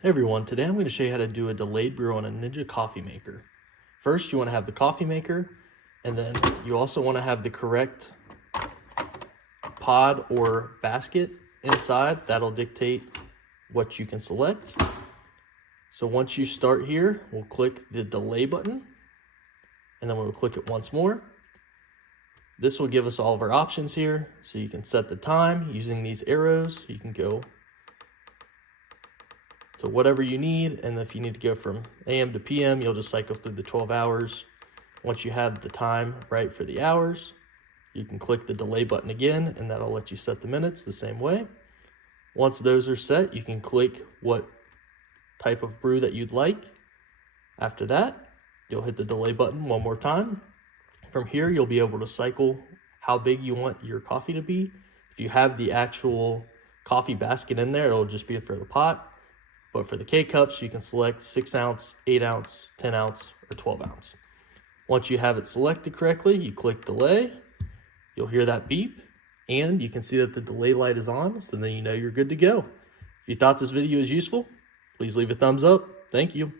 Hey everyone, today I'm going to show you how to do a delayed brew on a Ninja coffee maker. First, you want to have the coffee maker, and then you also want to have the correct pod or basket inside. That'll dictate what you can select. So once you start here, we'll click the delay button, and then we'll click it once more. This will give us all of our options here. So you can set the time using these arrows. You can go to whatever you need, and if you need to go from AM to PM, you'll just cycle through the 12 hours. Once you have the time right for the hours, you can click the delay button again, and that'll let you set the minutes the same way. Once those are set, you can click what type of brew that you'd like. After that, you'll hit the delay button one more time. From here, you'll be able to cycle how big you want your coffee to be. If you have the actual coffee basket in there, it'll just be for the pot. But for the K-Cups, you can select 6 ounce, 8 ounce, 10 ounce, or 12 ounce. Once you have it selected correctly, you click delay. You'll hear that beep, and you can see that the delay light is on, so then you know you're good to go. If you thought this video was useful, please leave a thumbs up. Thank you.